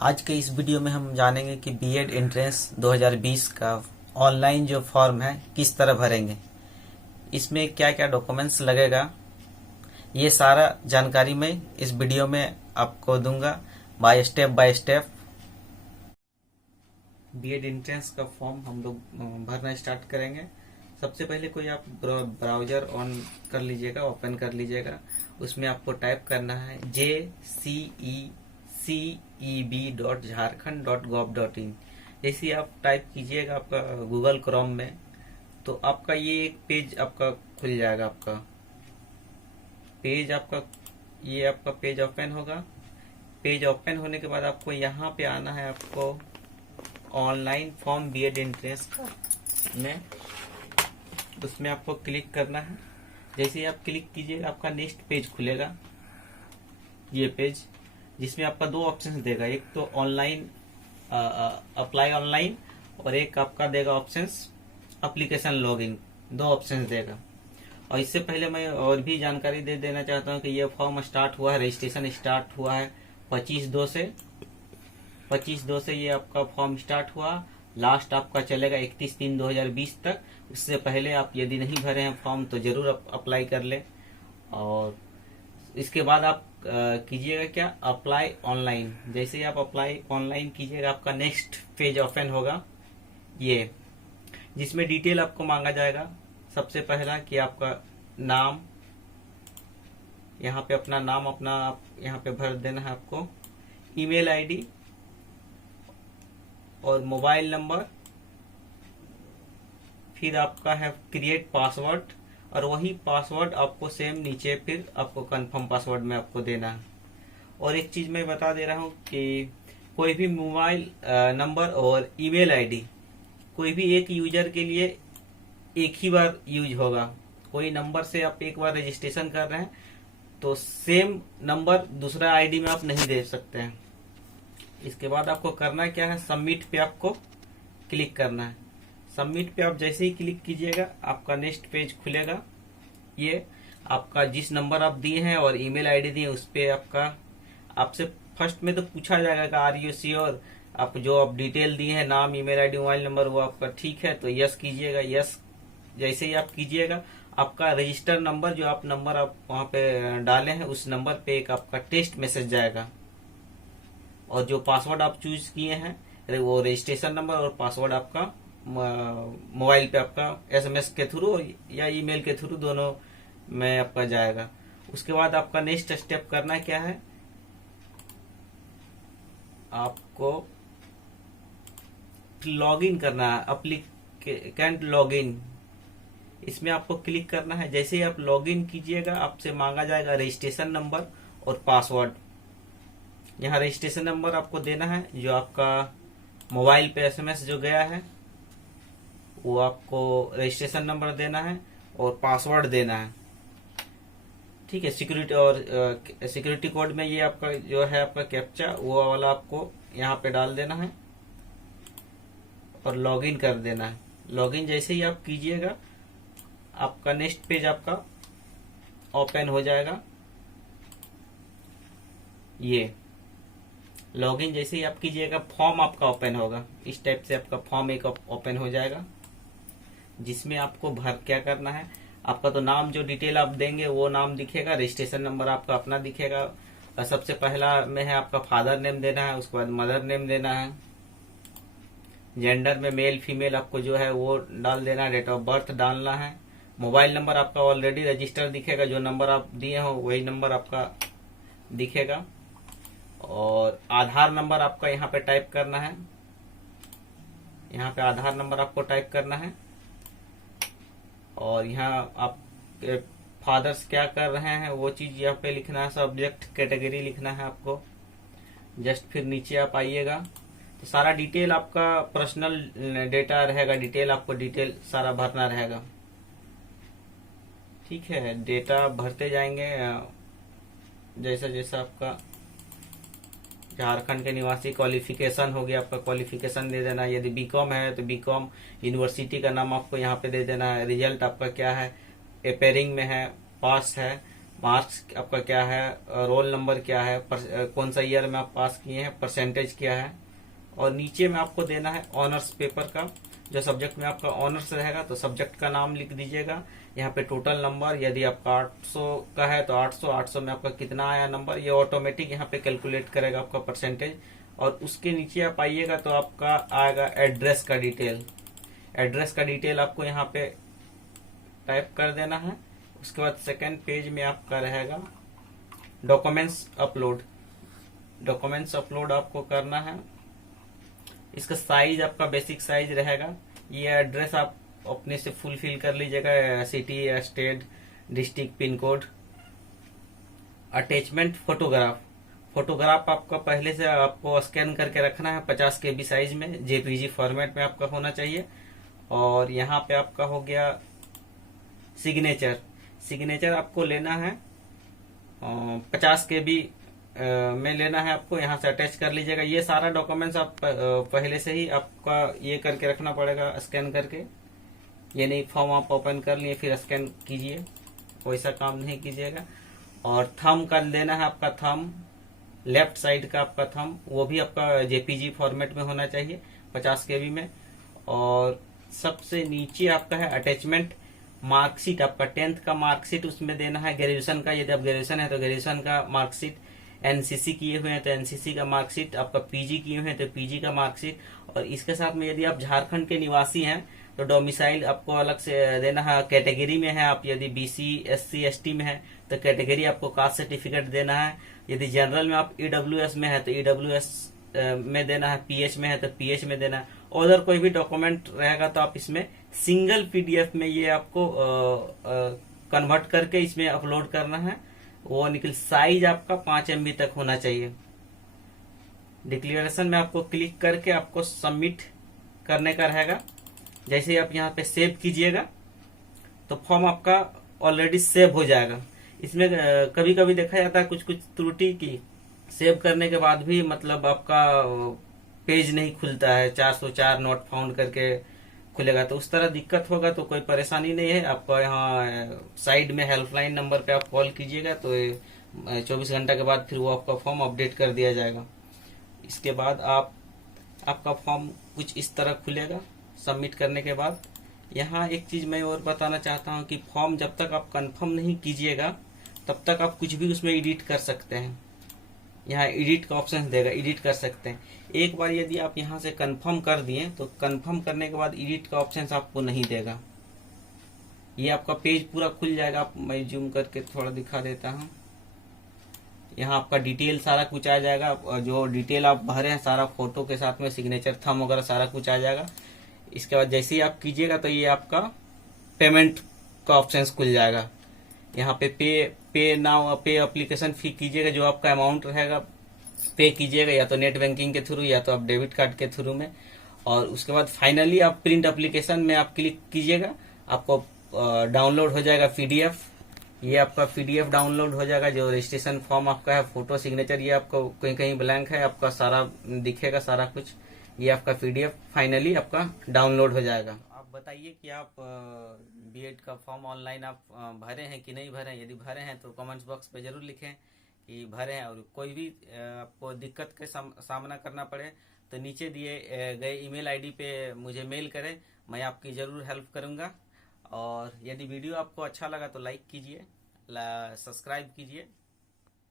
आज के इस वीडियो में हम जानेंगे कि बीएड एंट्रेंस 2020 का ऑनलाइन जो फॉर्म है किस तरह भरेंगे, इसमें क्या क्या डॉक्यूमेंट्स लगेगा, ये सारा जानकारी मैं इस वीडियो में आपको दूंगा बाय स्टेप। बीएड एंट्रेंस का फॉर्म हम लोग भरना स्टार्ट करेंगे। सबसे पहले कोई आप ब्राउजर ऑन कर लीजिएगा, ओपन कर लीजिएगा। उसमें आपको टाइप करना है jceceb.jharkhand.gov.in। जैसे आप टाइप कीजिएगा आपका गूगल क्रोम में, तो आपका ये एक पेज आपका खुल जाएगा। ये आपका पेज ओपन होगा। पेज ओपन होने के बाद आपको यहाँ पे आना है, आपको ऑनलाइन फॉर्म बीएड एंट्रेंस में, उसमें आपको क्लिक करना है। जैसे ही आप क्लिक कीजिएगा आपका नेक्स्ट पेज खुलेगा, ये पेज, जिसमें आपका दो ऑप्शन देगा। एक तो ऑनलाइन अप्लाई ऑनलाइन, और एक आपका देगा ऑप्शंस एप्लीकेशन लॉगिन। दो ऑप्शंस देगा। और इससे पहले मैं और भी जानकारी दे देना चाहता हूँ कि ये फॉर्म स्टार्ट हुआ है, रजिस्ट्रेशन स्टार्ट हुआ है 25/2 से ये आपका फॉर्म स्टार्ट हुआ। लास्ट आपका चलेगा 31/3/2020 तक। उससे पहले आप यदि नहीं भरे हैं फॉर्म तो जरूर अप्लाई कर लें। और इसके बाद आप कीजिएगा क्या, अप्लाई ऑनलाइन। जैसे ही आप अप्लाई ऑनलाइन कीजिएगा आपका नेक्स्ट पेज ओपन होगा, ये, जिसमें डिटेल आपको मांगा जाएगा। सबसे पहला कि आपका नाम, यहाँ पे अपना नाम आप यहाँ पे भर देना है आपको। ईमेल आईडी और मोबाइल नंबर। फिर आपका है क्रिएट पासवर्ड, और वही पासवर्ड आपको सेम नीचे फिर आपको कंफर्म पासवर्ड में आपको देना है। और एक चीज मैं बता दे रहा हूँ कि कोई भी मोबाइल नंबर और ईमेल आईडी कोई भी एक यूजर के लिए एक ही बार यूज होगा। कोई नंबर से आप एक बार रजिस्ट्रेशन कर रहे हैं तो सेम नंबर दूसरा आईडी में आप नहीं दे सकते हैं। इसके बाद आपको करना क्या है, सबमिट पे आपको क्लिक करना है। सबमिट पे आप जैसे ही क्लिक कीजिएगा आपका नेक्स्ट पेज खुलेगा। ये आपका जिस नंबर आप दिए हैं और ईमेल आईडी दिए उस पे आपसे फर्स्ट में तो पूछा जाएगा कि आर यू श्योर, आप जो आप डिटेल दिए हैं, नाम, ईमेल आईडी, मोबाइल नंबर, वो आपका ठीक है तो यस कीजिएगा। यस जैसे ही आप कीजिएगा आपका रजिस्टर नंबर, जो आप नंबर आप वहां पे डाले हैं उस नंबर पे एक आपका टेस्ट मैसेज जाएगा। और जो पासवर्ड आप चूज किए हैं वो रजिस्ट्रेशन नंबर और पासवर्ड आपका मोबाइल पे आपका एसएमएस के थ्रू या ईमेल के थ्रू दोनों में आपका जाएगा। उसके बाद आपका नेक्स्ट स्टेप करना क्या है, आपको लॉगिन करना है, एप्लीकेंट लॉगिन। इसमें आपको क्लिक करना है। जैसे ही आप लॉगिन कीजिएगा आपसे मांगा जाएगा रजिस्ट्रेशन नंबर और पासवर्ड। यहाँ रजिस्ट्रेशन नंबर आपको देना है, जो आपका मोबाइल पे एसएमएस जो गया है वो आपको रजिस्ट्रेशन नंबर देना है और पासवर्ड देना है। ठीक है। सिक्योरिटी कोड में ये आपका जो है आपका कैप्चा, वो वाला आपको यहाँ पे डाल देना है और लॉगिन कर देना है। लॉगिन जैसे ही आप कीजिएगा आपका नेक्स्ट पेज आपका ओपन हो जाएगा। ये लॉगिन जैसे ही आप कीजिएगा फॉर्म आपका ओपन होगा। इस टाइप से आपका फॉर्म एक ओपन हो जाएगा, जिसमें आपको भर क्या करना है, आपका तो नाम, जो डिटेल आप देंगे वो नाम दिखेगा, रजिस्ट्रेशन नंबर आपका अपना दिखेगा। और सबसे पहला में है आपका फादर नेम देना है, उसके बाद मदर नेम देना है। जेंडर में मेल फीमेल आपको जो है वो डाल देना है। डेट ऑफ बर्थ डालना है। मोबाइल नंबर आपका ऑलरेडी रजिस्टर दिखेगा, जो नंबर आप दिए हो वही नंबर आपका दिखेगा। और आधार नंबर आपका यहाँ पे टाइप करना है। यहाँ पे आधार नंबर आपको टाइप करना है। और यहाँ आप फादर्स क्या कर रहे हैं वो चीज यहाँ पे लिखना है। सब्जेक्ट कैटेगरी लिखना है आपको। जस्ट फिर नीचे आप आइएगा तो सारा डिटेल आपका पर्सनल डेटा रहेगा। डिटेल सारा भरना रहेगा। ठीक है। डेटा भरते जाएंगे जैसा जैसा आपका झारखंड के निवासी, क्वालिफिकेशन हो गया आपका, क्वालिफिकेशन दे देना। यदि बीकॉम है तो बीकॉम यूनिवर्सिटी का नाम आपको यहाँ पे दे देना है। रिजल्ट आपका क्या है, अपेयरिंग में है, पास है, मार्क्स आपका क्या है, रोल नंबर क्या है, कौन सा ईयर में आप पास किए हैं, परसेंटेज क्या है। और नीचे में आपको देना है ऑनर्स पेपर का, जो सब्जेक्ट में आपका ऑनर्स रहेगा तो सब्जेक्ट का नाम लिख दीजिएगा। यहाँ पे टोटल नंबर, यदि आपका 800 का है तो 800 में आपका कितना आया नंबर, ये ऑटोमेटिक यहाँ पे कैलकुलेट करेगा आपका परसेंटेज। और उसके नीचे आप आइएगा तो आपका आएगा एड्रेस का डिटेल। एड्रेस का डिटेल आपको यहाँ पे टाइप कर देना है। उसके बाद सेकेंड पेज में आपका रहेगा डॉक्यूमेंट्स अपलोड। डॉक्यूमेंट्स अपलोड आपको करना है। इसका साइज आपका बेसिक साइज रहेगा। ये एड्रेस आप अपने से फुलफिल कर लीजिएगा, city, state, district, pin code. Attachment photograph. Photograph आपका पहले से आपको स्कैन करके रखना है 50 KB साइज में, जेपीजी फॉर्मेट में आपका होना चाहिए। और यहाँ पे आपका हो गया सिग्नेचर। सिग्नेचर आपको लेना है 50 KB में लेना है आपको, यहाँ से अटैच कर लीजिएगा। ये सारा डॉक्यूमेंट्स आप पहले से ही आपका ये करके रखना पड़ेगा, स्कैन करके। ये नहीं फॉर्म आप ओपन कर लिए फिर स्कैन कीजिए, वैसा काम नहीं कीजिएगा। और थंब का लेना है आपका थंब, लेफ्ट साइड का आपका थंब, वो भी आपका जेपीजी फॉर्मेट में होना चाहिए 50 KB में। और सबसे नीचे आपका है अटैचमेंट मार्कशीट। आपका 10th का मार्कशीट उसमें देना है, ग्रेजुएशन का यदि आप ग्रेजुएशन है तो ग्रेजुएशन का मार्कशीट, एनसीसी किए हुए हैं तो एनसीसी का मार्कशीट, आपका पीजी किए हुए हैं तो पीजी का मार्कशीट। और इसके साथ में यदि आप झारखंड के निवासी हैं तो डोमिसाइल आपको अलग से देना है। कैटेगरी में है आप, यदि बीसी, एससी, एसटी में है तो कैटेगरी आपको कास्ट सर्टिफिकेट देना है। यदि जनरल में आप ईडब्ल्यूएस में है तो ईडब्ल्यूएस में देना है, पीएच में है तो पीएच में देना है। अदर कोई भी डॉक्यूमेंट रहेगा तो आप इसमें सिंगल पीडीएफ में ये आपको कन्वर्ट करके इसमें अपलोड करना है। वो निकल साइज आपका 5 MB तक होना चाहिए। डिक्लेरेशन में आपको क्लिक करके आपको सबमिट करने का रहेगा। जैसे ही आप यहाँ पे सेव कीजिएगा तो फॉर्म आपका ऑलरेडी सेव हो जाएगा। इसमें कभी कभी देखा जाता है कुछ कुछ त्रुटि की, सेव करने के बाद भी मतलब आपका पेज नहीं खुलता है, 404 नॉट फाउंड करके खुलेगा। तो उस तरह दिक्कत होगा तो कोई परेशानी नहीं है। आपका यहाँ साइड में हेल्पलाइन नंबर पे आप कॉल कीजिएगा तो 24 घंटा के बाद फिर वो आपका फॉर्म अपडेट कर दिया जाएगा। इसके बाद आपका फॉर्म कुछ इस तरह खुलेगा सबमिट करने के बाद। यहाँ एक चीज मैं और बताना चाहता हूँ कि फॉर्म जब तक आप कंफर्म नहीं कीजिएगा तब तक आप कुछ भी उसमें एडिट कर सकते हैं। यहाँ एडिट का ऑप्शन देगा, एडिट कर सकते हैं। एक बार यदि आप यहाँ से कंफर्म कर दिए तो कंफर्म करने के बाद एडिट का ऑप्शन आपको नहीं देगा। ये आपका पेज पूरा खुल जाएगा। मैं जूम करके थोड़ा दिखा देता हूँ। यहाँ आपका डिटेल सारा कुछ आ जाएगा, जो डिटेल आप भरे हैं सारा फोटो के साथ में, सिग्नेचर, थंब वगैरह सारा कुछ आ जाएगा। इसके बाद जैसे ही आप कीजिएगा तो ये आपका पेमेंट का ऑप्शन खुल जाएगा। यहाँ पे पे नाउ पे एप्लीकेशन फी कीजिएगा, जो आपका अमाउंट रहेगा पे कीजिएगा, या तो नेट बैंकिंग के थ्रू या तो आप डेबिट कार्ड के थ्रू में। और उसके बाद फाइनली आप प्रिंट एप्लीकेशन में आप क्लिक कीजिएगा, आपको डाउनलोड हो जाएगा पीडीएफ। ये आपका पीडीएफ डाउनलोड हो जाएगा। जो रजिस्ट्रेशन फॉर्म आपका है, फोटो, सिग्नेचर, ये आपको कहीं कहीं ब्लैंक है, आपका सारा दिखेगा सारा कुछ। ये आपका पीडीएफ फाइनली आपका डाउनलोड हो जाएगा। आप बताइए कि आप बीएड का फॉर्म ऑनलाइन आप भरे हैं कि नहीं भरे हैं। यदि भरे हैं तो कमेंट्स बॉक्स पे जरूर लिखें कि भरे हैं। और कोई भी आपको दिक्कत का सामना करना पड़े तो नीचे दिए गए ईमेल आईडी पे मुझे मेल करें, मैं आपकी जरूर हेल्प करूंगा। और यदि वीडियो आपको अच्छा लगा तो लाइक कीजिए, सब्सक्राइब कीजिए।